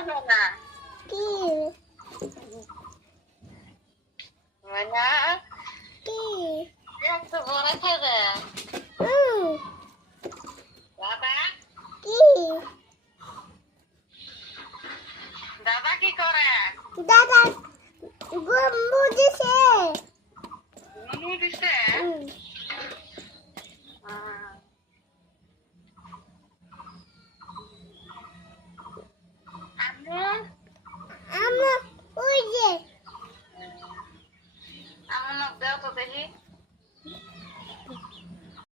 না কি না কি এত বড় থাকে হুম দাদা কি দাদা কি করে দাদা গম্বু দিছে নুনু দিছে হুম আম্মু আমা ওই যে আম্মু নখ দাও তো দেখি